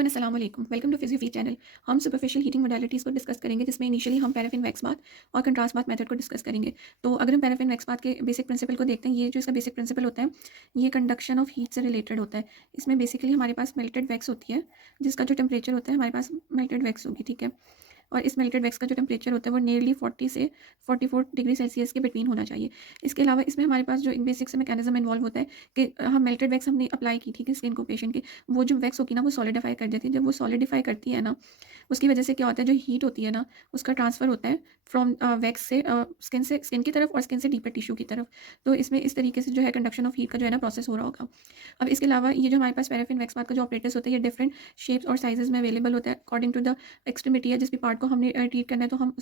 Everyone अस्सलाम वालेकुम। Welcome to फिजियोफी चैनल। हम सुपरफिशियल हीटिंग मोडालिटीज़ को डिस्कस करेंगे, जिसमें इनिशियली हम पैराफिन वैक्स बाथ और कंट्रास्ट बाथ मेथड को डिस्कस करेंगे। तो अगर हम पैराफिन वैक्स बाथ के बेसिक प्रिंसिपल को देखते हैं, ये जो इसका बेसिक प्रिंसिपल होता है, ये कंडक्शन ऑफ हीट से रिलेटेड होता है। इसमें बेसिकली हमारे पास मेल्टेड वैक्स होती है, जिसका जो टेम्परेचर होता है हमारे पास मेल्टेड वैक्स होगी, ठीक है। और इस मेल्टेड वैक्स का जो टेम्परेचर होता है वो नियरली 40 से 44 डिग्री सेल्सियस के बिटवीन होना चाहिए। इसके अलावा इसमें हमारे पास जो बेसिक से मैकेनिज्म इन्वॉल्व होता है कि हम मेल्टेड वैक्स हमने अप्लाई की, ठीक है, स्किन को पेशेंट की, वो जो वैक्स होगी ना वो सॉलिडिफाई कर देती है। जब वो सॉलिडिफाई करती है ना, उसकी वजह से क्या होता है, जो हीट होती है ना, उसका ट्रांसफ़र होता है फ्रॉम वैक्स से स्किन की तरफ और स्किन से डीपर टिश्यू की तरफ। तो इसमें इस तरीके से जो है कंडक्शन ऑफ हीट का जो है ना प्रोसेस हो रहा होगा। अब इसके अलावा ये जो हमारे पास पैराफिन वैक्स बाथ का जो ऑपरेटर्स होते हैं, ये डिफरेंट शेप्स और साइजेस में अवेलेबल होता है अकॉर्डिंग टू द एक्सट्रीमिटी है। जिस भी पार्ट को हमने ट्रीट करना है, तो हम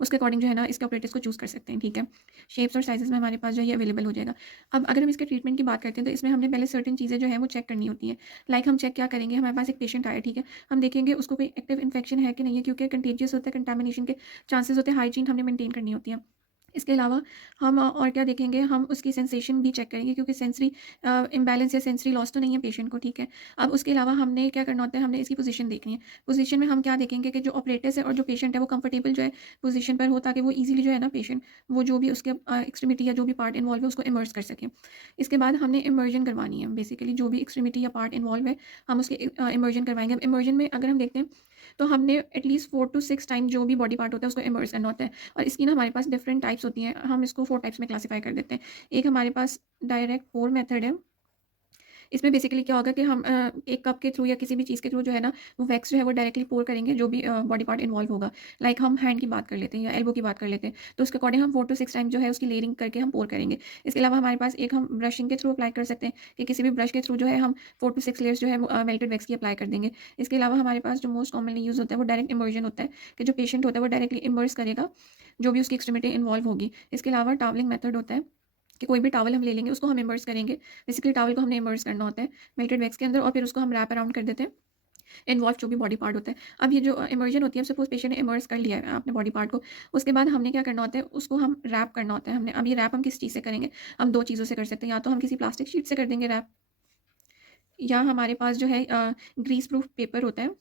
उसके अकॉर्डिंग जो है ना इसके ऑपरेटर्स को चूज़ कर सकते हैं, ठीक है। शेप्स और साइजेस में हमारे पास जो है ये अवेलेबल हो जाएगा। अब अगर हम इसके ट्रीटमेंट की बात करते हैं, तो इसमें हमने पहले सर्टेन चीज़ें जो है वो चेक करनी होती हैं। लाइक हम चेक क्या करेंगे, हमारे पास एक पेशेंट आया, ठीक है, हम देखेंगे उसको कोई एक्टिव इन्फेक्शन है कि नहीं है, क्योंकि कंटेजियस होता है, कंटामिनेशन के चांसेस होते हैं, हाइजीन हमने मेंटेन करनी होती है। इसके अलावा हम और क्या देखेंगे, हम उसकी सेंसेशन भी चेक करेंगे, क्योंकि सेंसरी इम्बैलेंस या सेंसरी लॉस तो नहीं है पेशेंट को, ठीक है। अब उसके अलावा हमने क्या करना होता है, हमने इसकी पोजीशन देखनी है। पोजीशन में हम क्या देखेंगे कि जो ऑपरेटर्स है और जो पेशेंट है वो कंफर्टेबल जो है पोजीशन पर हो, ताकि वो इजीली जो है ना पेशेंट वो जो भी उसके एक्सट्रीमिटी या जो भी पार्ट इन्वॉल्व है उसको इमर्स कर सकें। इसके बाद हमने इमर्जन करवानी है, बेसिकली जो भी एक्सट्रीमिटी या पार्ट इन्वॉल्व है हम उसके इमर्जन करवाएंगे। अब इमर्जन में अगर हम देखते हैं, तो हमने एटलीस्ट 4 टू 6 टाइम जो भी बॉडी पार्ट होता है उसको इमर्स करना होता है। और इसकी ना हमारे पास डिफरेंट टाइप्स होती हैं, हम इसको 4 टाइप्स में क्लासीफाई कर देते हैं। एक हमारे पास डायरेक्ट पोर मेथड है। इसमें बेसिकली क्या होगा कि हम एक कप के थ्रू या किसी भी चीज़ के थ्रू जो है ना, वो वैक्स जो है वो डायरेक्टली पोर करेंगे, जो भी बॉडी पार्ट इन्वॉल्व होगा। लाइक हम हैंड की बात कर लेते हैं या एल्बो की बात कर लेते हैं, तो उसके अकॉर्डिंग हम 4 टू 6 टाइम जो है उसकी लेयरिंग करके हम पोर करेंगे। इसके अलावा हमारे पास एक हम ब्रशिंग के थ्रू अप्लाई कर सकते हैं, कि किसी भी ब्रश के थ्रू जो है हम 4 टू 6 लेयर्स जो है मेल्टेड वैक्स की अप्लाई कर देंगे। इसके अलावा हमारे पास जो मोस्ट कॉमनली यूज़ होता है वो डायरेक्ट इमर्जन होता है, कि जो पेशेंट होता है वो डायरेक्टली इमर्स करेगा जो भी उसकी एक्सट्रीमिटी इन्वॉल्व होगी। इसके अलावा टावलिंग मेथड होता है, कि कोई भी टॉवल हम ले लेंगे, उसको हम इमर्स करेंगे। बेसिकली टॉवल को हमने इमर्स करना होता है मेल्टेड वैक्स के अंदर, और फिर उसको हम रैप अराउंड कर देते हैं इन्वॉल्व जो भी बॉडी पार्ट होता है। अब ये जो इमर्जन होती है, सपोज पेशेंट ने इमर्स कर लिया है अपने बॉडी पार्ट को, उसके बाद हमने क्या करना होता है, उसको हम रैप करना होता है। हमने अब ये रैप हम किस चीज़ से करेंगे, हम दो चीज़ों से कर सकते हैं, या तो हम किसी प्लास्टिक शीट से कर देंगे रैप, या हमारे पास जो है ग्रीस प्रूफ पेपर होता है,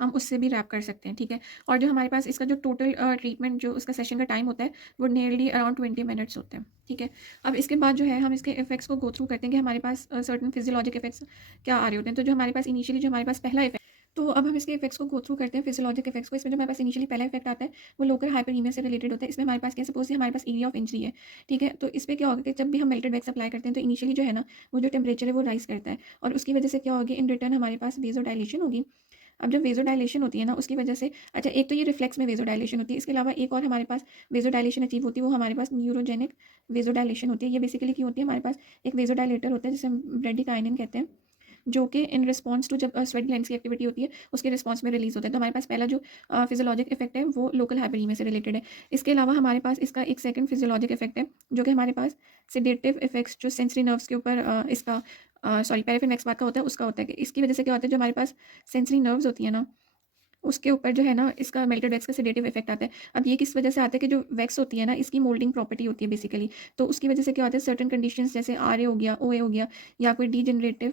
हम उससे भी रैप कर सकते हैं, ठीक है। और जो हमारे पास इसका जो टोटल ट्रीटमेंट जो उसका सेशन का टाइम होता है वो नियरली अराउंड 20 मिनट्स होते हैं, ठीक है। अब इसके बाद जो है हम इसके इफेक्ट्स को गो थ्रू करते हैं कि हमारे पास सर्टन फिजियोलॉजिक इफेक्ट्स क्या आ रहे होते हैं। तो जो हमारे पास इनिशियली जो हमारे पास पहला इफेक्ट, तो अब हम इसके इफेक्ट्स को गो थ्रू करते हैं फिजियोलॉजिक इफेक्ट्स को। इसमें जो हमारे पास इनिशियली पहला इफेक्ट आता है वो लोकल हाइपरनीमिया से रिलेटेड होता है। इसमें हमारे पास क्या, सपोज हमारे पास एरिया ऑफ इंजरी है, ठीक है, तो इस पर क्या होगा कि जब भी हम मेल्टेड वैक्स अप्लाई करते हैं, तो इनिशियली जो है ना वो जो टेम्परेचर है वो राइज करता है, और उसकी वजह से क्या होगी, इन रिटर्न हमारे पास वेजोडाइलेशन होगी। अब जब वेजोडाइलेशन होती है ना, उसकी वजह से, अच्छा, एक तो ये रिफ्लेक्स में वेजोडाइलेशन होती है, इसके अलावा एक और हमारे पास वेजोडाइलेशन अचीव होती है, वो हमारे पास न्यूरोजेनिक वेजोडाइलेशन होती है। ये बेसिकली क्यों होती है, हमारे पास एक वेजोडाइलेटर होता है जिसे हम ब्रेडिकाइनिन कहते हैं, जो कि इन रिस्पॉन्स टू जब स्वेट ग्लैंड्स की एक्टिविटी होती है उसके रिस्पॉन्स में रिलीज होता है। तो हमारे पास पहला जो फिजियोलॉजिक इफेक्ट है वो लोकल हाइपरनीमिया से रिलेटेड है। इसके अलावा हमारे पास इसका एक सेकंड फिजियोलॉजिक इफेक्ट है, जो कि हमारे पास सेडेटिव इफेक्ट्स जो सेंसरी नर्व्स के ऊपर इसका सॉरी पैराफिन वैक्स बात का होता है, उसका होता है। कि इसकी वजह से क्या होता है, जो हमारे पास सेंसरी नर्व्स होती है ना, उसके ऊपर जो है ना इसका मेल्टेड वैक्स का सेडेटिव इफेक्ट आता है। अब ये किस वजह से आता है, कि जो वैक्स होती है ना इसकी मोल्डिंग प्रॉपर्टी होती है बेसिकली, तो उसकी वजह से क्या होता है, सर्टन कंडीशंस जैसे आर ए हो गया, ओ ए हो गया, या कोई डीजनरेटिव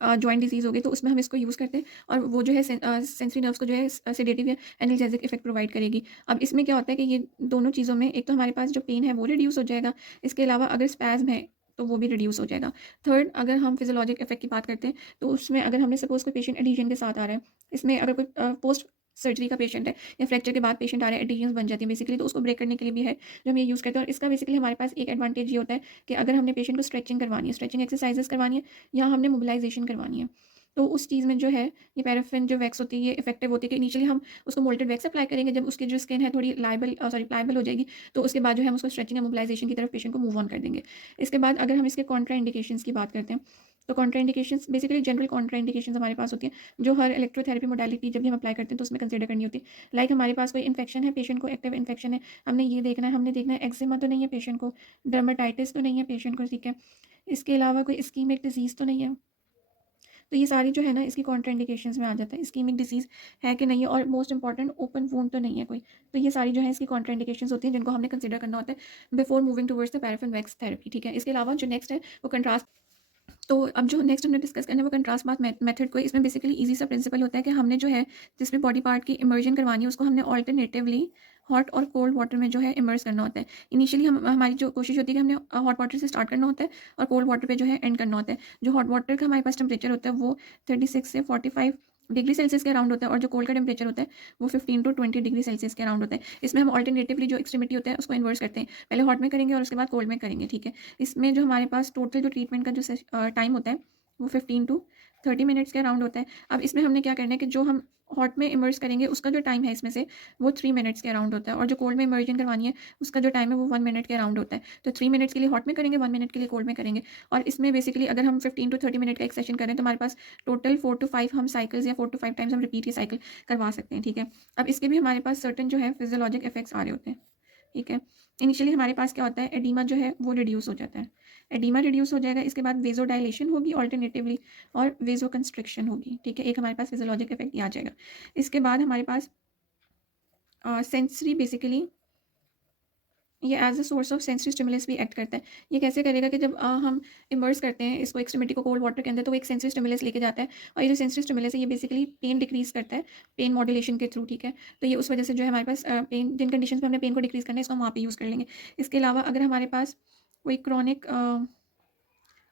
जॉइंट डिजीज़ हो गई, तो उसमें हम इसको यूज़ करते हैं, और वो जो है सेंसरी नर्व्स को जो है सेडेटिव या एनाल्जेसिक इफेक्ट प्रोवाइड करेगी। अब इसमें क्या होता है कि ये दोनों चीज़ों में एक तो हमारे पास जो पेन है वो रिड्यूस हो जाएगा, इसके अलावा अगर स्पैज़म है तो वो भी रिड्यूस हो जाएगा। थर्ड, अगर हम फिजियोलॉजिक इफेक्ट की बात करते हैं, तो उसमें अगर हमने सपोज कोई पेशेंट एडिशन के साथ आ रहा है, इसमें अगर कोई पोस्ट सर्जरी का पेशेंट है या फ्रैक्चर के बाद पेशेंट आ रहा है, एडिशंस बन जाती है बेसिकली, तो उसको ब्रेक करने के लिए भी है जो हम ये यूज़ करते हैं। और इसका बेसिकली हमारे पास एक एडवांटेज ये होता है कि अगर हमने पेशेंट को स्ट्रेचिंग करवानी है, स्ट्रेचिंग एक्सरसाइजेस करवानी है, या हमने मोबिलाइजेशन करवानी है, तो उस चीज़ में जो है ये पैराफिन जो वैक्स होती है ये इफेक्टिव होती है। कि इनिशियली हम उसको मोल्टेड वैक्स अप्लाई करेंगे, जब उसकी जो स्किन है थोड़ी प्लायबल हो जाएगी, तो उसके बाद जो है हम उसको स्ट्रेचिंग या मोबिलाइजेशन की तरफ पेशेंट को मूव ऑन कर देंगे। इसके बाद अगर हम इसके कॉन्ट्रा इंडिकेशंस की बात करते हैं, तो Contra indications basically general Contra indications हमारे पास होती हैं, जो हर इलेक्ट्रोथेरेपी मोडालिटी जब भी हम अप्लाई करते हैं तो उसमें कंसिडर करनी होती है। लाइक हमारे पास कोई इन्फेक्शन है, पेशेंट को एक्टिव इन्फेक्शन है, हमने ये देखना है, हमने देखना है एक्जिमा तो नहीं है पेशेंट को, डर्माटाइटिस तो नहीं है पेशेंट को, ठीक है, इसके अलावा कोई इस्कीमिक डिजीज़ तो नहीं है। तो ये सारी जो है ना इसकी कॉन्ट्राइंडिकेशंस में आ जाता है, इस्कीमिक डिसीज़ है कि नहीं है, और मोस्ट इंपॉर्टेंट ओपन वुंड तो नहीं है कोई। तो ये सारी जो है इसकी कॉन्ट्राइंडिकेशंस होती हैं, जिनको हमने कंसिडर करना होता है before moving towards the paraffin wax therapy, ठीक है। इसके अलावा जो नेक्स्ट है वो कंट्रास्ट तो अब जो नेक्स्ट हमने डिस्कस करना है वो कंट्रास्ट बाथ मेथड को। इसमें बेसिकली ईज़ी सा प्रिंसिपल होता है कि हमने जो है जिसमें बॉडी पार्ट की इमर्जन करवानी है उसको हमने ऑल्टरनेटिवली हॉट और कोल्ड वाटर में जो है इमर्स करना होता है। इनिशियली हम हमारी जो कोशिश होती है कि हमने हॉट वाटर से स्टार्ट करना होता है और कोल्ड वाटर पे जो है एंड करना होता है। जो हॉट वाटर का हमारे पास टेम्परेचर होता है वो 36 से 45 डिग्री सेल्सियस के अराउंड होता है और जो कोल्ड का टेम्परेचर होता है वो 15 टू 20 डिग्री सेल्सियस के अराउंड होता है। इसमें हम ऑल्टरनेटिवली जो एक्सट्रीमिटी होता है उसको इन्वर्स करते हैं, पहले हॉट में करेंगे और उसके बाद कोल्ड में करेंगे, ठीक है। इसमें जो हमारे पास टोटल जो ट्रीटमेंट का जो टाइम होता है वो 15 टू 30 मिनट्स के अराउंड होता है। अब इसमें हमने क्या करना है कि जो हम हॉट में इमर्स करेंगे उसका जो टाइम है इसमें से वो 3 मिनट्स के अराउंड होता है और जो कोल्ड में इमर्जन करवानी है उसका जो टाइम है वो 1 मिनट के अराउंड होता है। तो 3 मिनट्स के लिए हॉट में करेंगे, 1 मिनट के लिए कोल्ड में करेंगे। और इसमें बेसिकली अगर हम 15 टू 30 मिनट का एक सेशन करें तो हमारे पास टोटल 4 टू 5 हम साइकिल्स या 4 टू 5 टाइम्स हम रिपीट ये साइकिल करवा सकते हैं, ठीक है। अब इसके भी हमारे पास सर्टन जो है फिजियोलॉजिक इफेक्ट्स आ रहे होते हैं, ठीक है। इनिशियली हमारे पास क्या होता है, एडीमा जो है वो रिड्यूस हो जाता है। एडीमा रिड्यूस हो जाएगा, इसके बाद वेजो डायलेशन होगी ऑल्टरनेटिवली और वेजो कंस्ट्रिक्शन होगी, ठीक है। एक हमारे पास फिजियोलॉजिक इफेक्ट ये आ जाएगा। इसके बाद हमारे पास सेंसरी बेसिकली ये as a source of sensory stimulus भी एक्ट करता है। ये कैसे करेगा कि जब हम इमर्स करते हैं इसको एक्सट्रीमिटी को कोल्ड वाटर के अंदर तो वो एक सेंसरी स्टिमुलस लेके जाता है और ये जो सेंसरी स्टिमुलस है ये बेसिकली पेन डिक्रीज करता है पेन मॉड्यूलेशन के थ्रू, ठीक है। तो ये उस वजह से जो है हमारे पास पेन जिन कंडीशन में हमने पेन को डिक्रीज करना है इसको हम वहाँ पे यूज़ कर लेंगे। इसके अलावा अगर हमारे पास कोई क्रॉनिक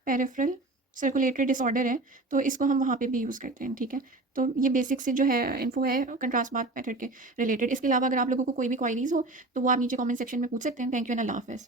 पेरिफेरल सर्कुलेटरी डिसऑर्डर है तो इसको हम वहाँ पे भी यूज़ करते हैं, ठीक है। तो ये बेसिक से जो है इन्फो है कंट्रास्ट बाथ मेथड के रिलेटेड। इसके अलावा अगर आप लोगों को कोई भी क्वायरीज हो तो वो आप नीचे कमेंट सेक्शन में पूछ सकते हैं। थैंक यू एंड अल्लाह हाफ़िज़।